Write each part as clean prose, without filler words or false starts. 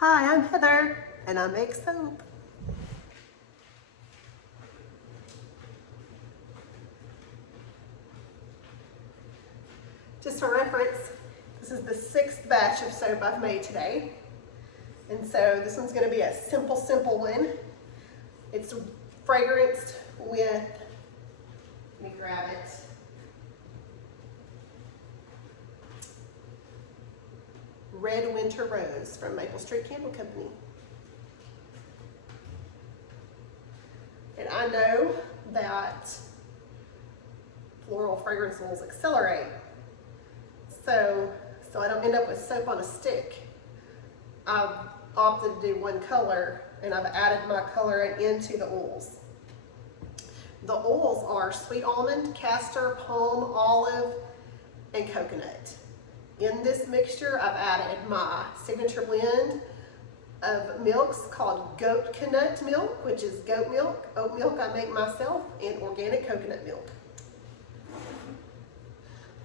Hi, I'm Heather, and I make soap. Just for reference, this is the 6th batch of soap I've made today. And so this one's gonna be a simple one. It's fragranced with, let me grab it. Red Winter Rose from Maple Street Candle Company. And I know that floral fragrance oils accelerate. So I don't end up with soap on a stick. I've opted to do one color, and I've added my color into the oils. The oils are sweet almond, castor, palm, olive, and coconut. In this mixture, I've added my signature blend of milks called goat conut milk, which is goat milk, oat milk I make myself, and organic coconut milk.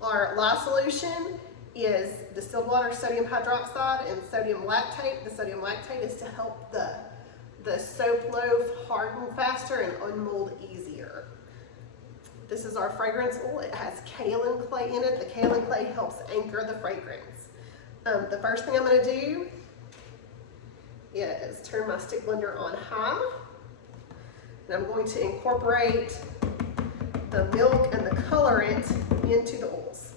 Our lye solution is distilled water, sodium hydroxide, and sodium lactate. The sodium lactate is to help the soap loaf harden faster and unmold easier. This is our fragrance oil. It has kaolin clay in it. The kaolin clay helps anchor the fragrance. The first thing I'm going to do is turn my stick blender on high. And I'm going to incorporate the milk and the colorant into the oils.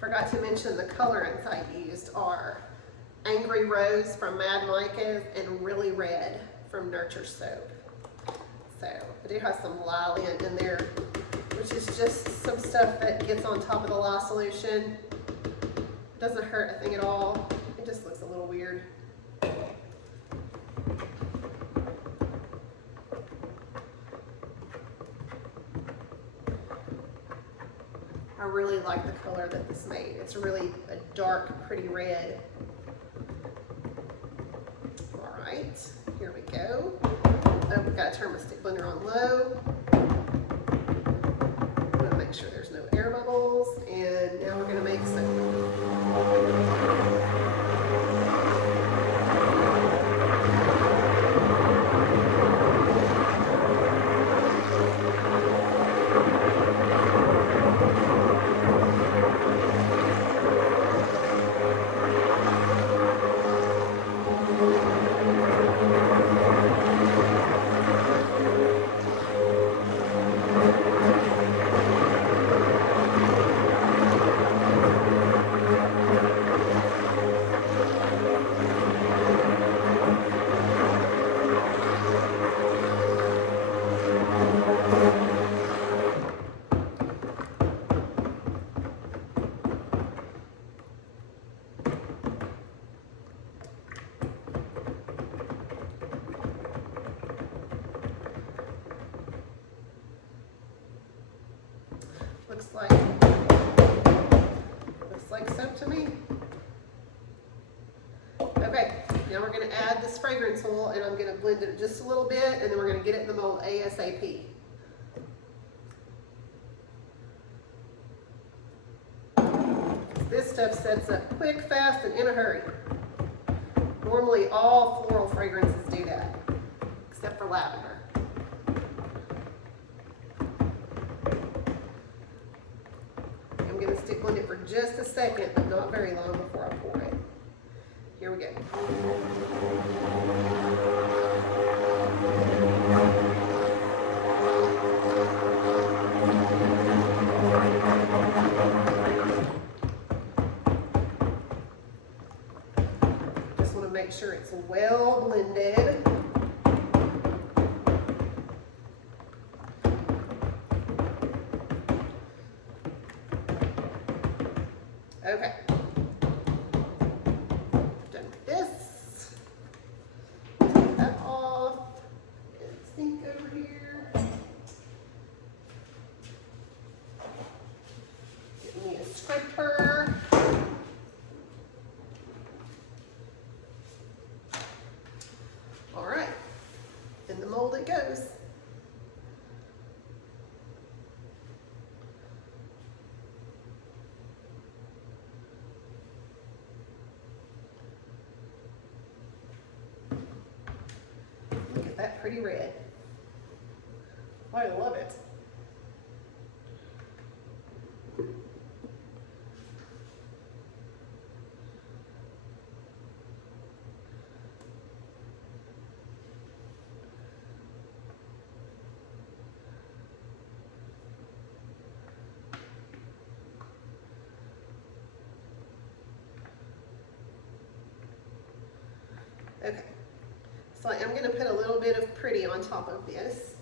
Forgot to mention the colorants I used are Angry Rose from Mad Micah's and Really Red from Nurture Soap. So I do have some lye lint in there, which is just some stuff that gets on top of the lye solution. It doesn't hurt a thing at all. It just looks a little weird. I really like the color that this made. It's really a dark, pretty red. All right, here we go. Oh, we've got to turn my stick blender on low. I'm gonna make sure there's no air bubbles, and now we're gonna make soap. Looks like soap to me. Okay, now we're going to add this fragrance oil, and I'm going to blend it just a little bit, and then we're going to get it in the mold ASAP. This stuff sets up quick, fast, and in a hurry. Normally all floral fragrances do that, except for lavender. I'm going to stick blend it for just a second, but not very long before I pour it. Here we go. sure it's well blended. Okay. Done with this. Take that off. And sink over here. Get me a scraper. All right. In the mold it goes. Look at that pretty red. I love it. Okay, so I'm going to put a little bit of pretty on top of this.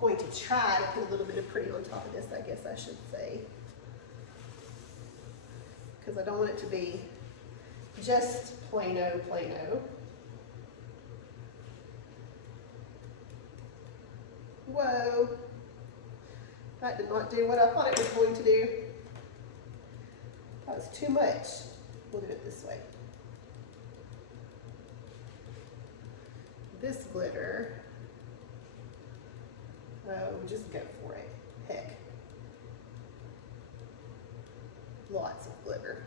Going to try to put a little bit of pretty on top of this, I guess I should say. Because I don't want it to be just plain-o, plain-o. Whoa, that did not do what I thought it was going to do. That was too much. We'll do it this way. This glitter, oh, just go for it. Heck. Lots of glitter.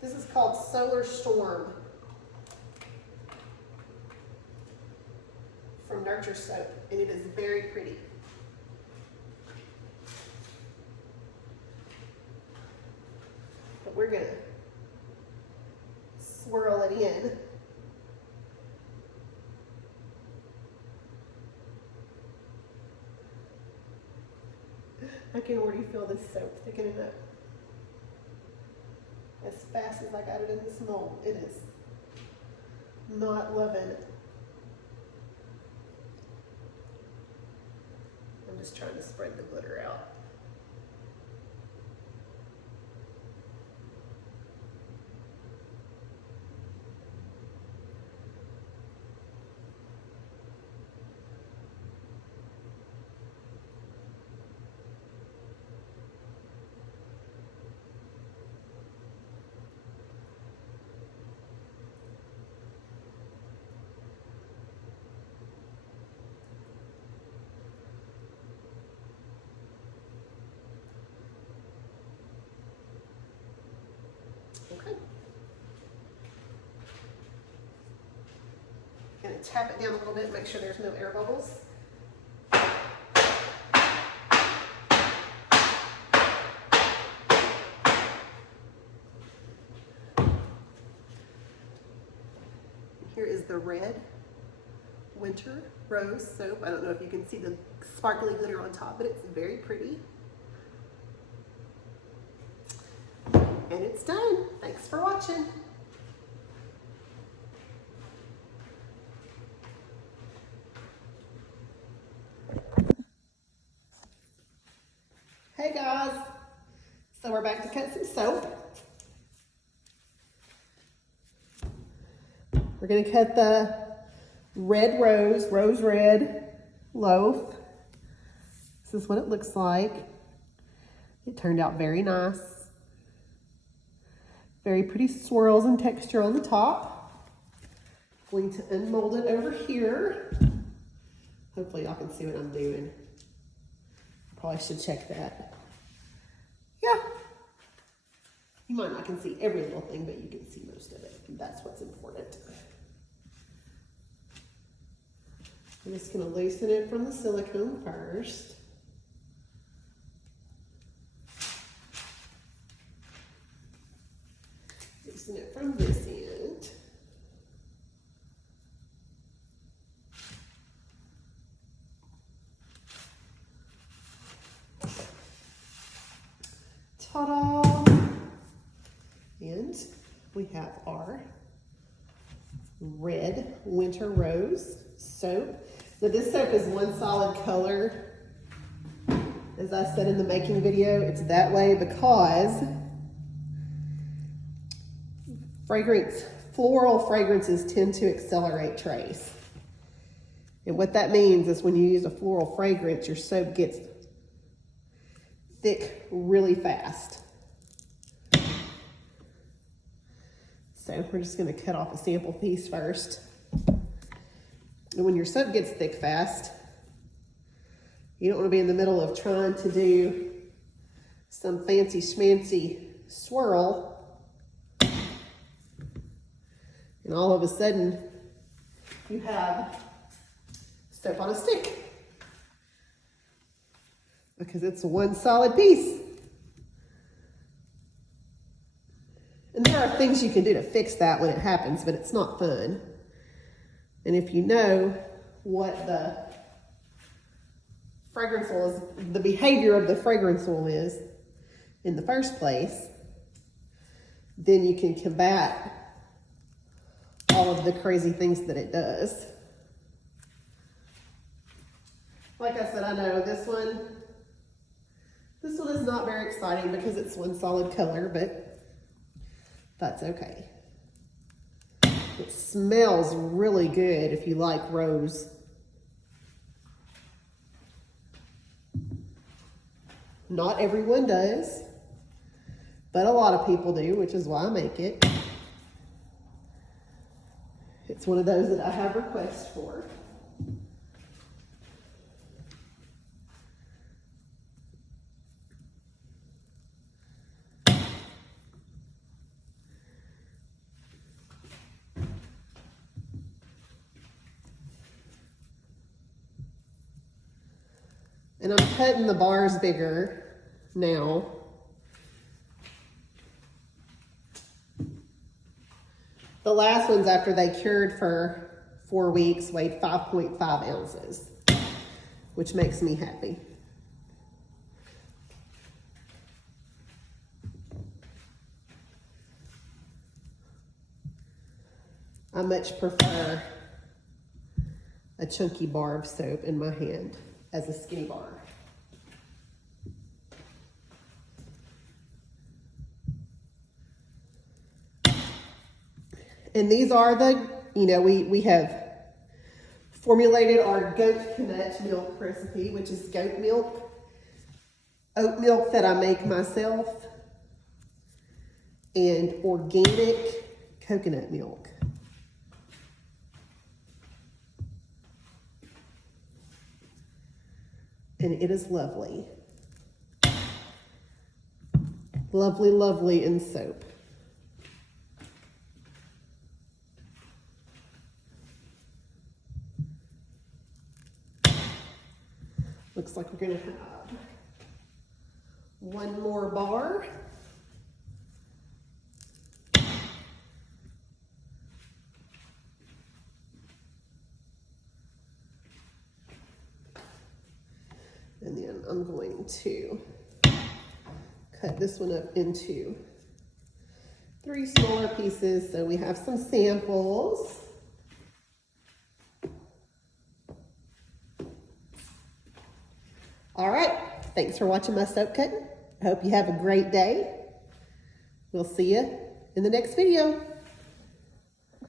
This is called Solar Storm from Nurture Soap, and it is very pretty. But we're gonna swirl it in. I can already feel this soap thickening up. As fast as I got it in this mold, it is not loving it. I'm just trying to spread the glitter out. Okay. Gonna tap it down a little bit, make sure there's no air bubbles. Here is the red winter rose soap. I don't know if you can see the sparkly glitter on top, but it's very pretty. And it's done. Thanks for watching. Hey guys, so we're back to cut some soap. We're gonna cut the red rose red loaf. This is what it looks like. It turned out very nice. Very pretty swirls and texture on the top. Going to unmold it over here. Hopefully y'all can see what I'm doing. Probably should check that. Yeah. You might not can see every little thing, but you can see most of it. And that's what's important. I'm just going to loosen it from the silicone first. Loosen it from this end. Ta-da! we have our red winter rose soap. Now this soap is one solid color. As I said in the making video, it's that way because floral fragrances tend to accelerate trace. And what that means is when you use a floral fragrance, your soap gets thick really fast. So we're just going to cut off a sample piece first. And when your soap gets thick fast, you don't want to be in the middle of trying to do some fancy schmancy swirl. And all of a sudden, you have soap on a stick. Because it's one solid piece. And there are things you can do to fix that when it happens, but it's not fun. And if you know what the fragrance oil is, the behavior of the fragrance oil is in the first place, then you can combat all of the crazy things that it does. Like I said, I know this one is not very exciting because it's one solid color, but that's okay. It smells really good if you like rose. Not everyone does, but a lot of people do, which is why I make it. It's one of those that I have requests for. And I'm cutting the bars bigger now. The last ones, after they cured for 4 weeks, weighed 5.5 ounces, which makes me happy. I much prefer a chunky bar of soap in my hand as a skinny bar. And these are the, we have formulated our goat conut milk recipe, which is goat milk, oat milk that I make myself, and organic coconut milk. And it is lovely. Lovely, lovely in soap. Looks like we're going to have one more bar. And then I'm going to cut this one up into 3 smaller pieces so we have some samples. All right, thanks for watching my soap cutting. I hope you have a great day. We'll see you in the next video.